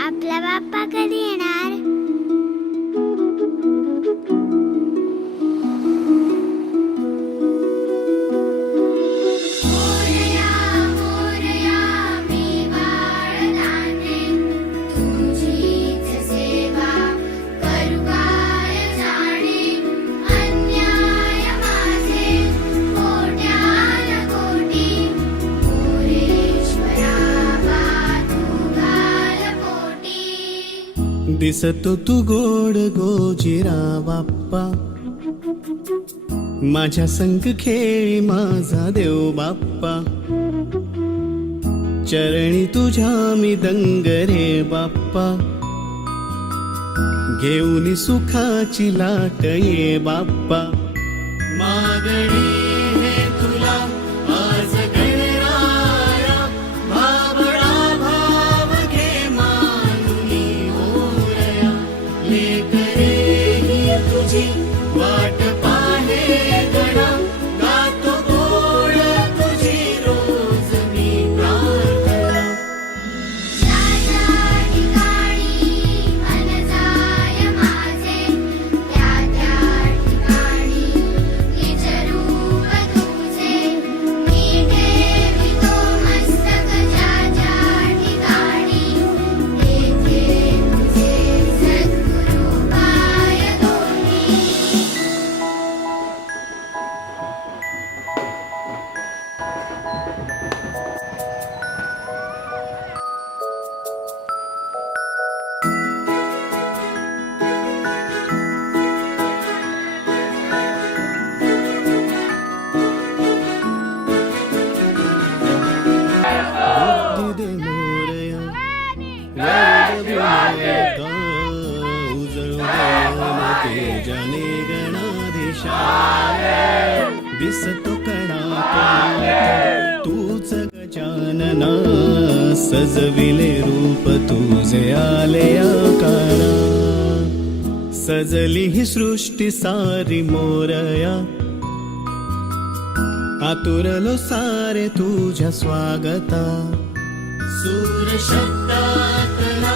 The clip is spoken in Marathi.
आपला बाप्पा कधी येणार? दिसतो तू गोड गोजिरा बाप्पा, माझ्या संग खेळी माझा देव बाप्पा, चरणी तुझ्या मी दंग रे बाप्पा, घेऊन सुखाची लाट ये बाप्पा, मागणी हे तुला आज गणराया, भावळा भाव घे मानुनी ओरया, लेकरे ही तुझी वाट पाहे गणा, गातो गोड तुझी रोज मी प्रार्थना. बुद्धी दे मोरया, वरद विनायका, उजळू दे तेजाने गणाधीशा, दिसतो कणाकात तूच गजानना, सजविले रूप तुझे आले आकारा, सजली ही सृष्टी सारी मोरया, आतुरलो सारे तुझ्या स्वागता, सूर शब्दातला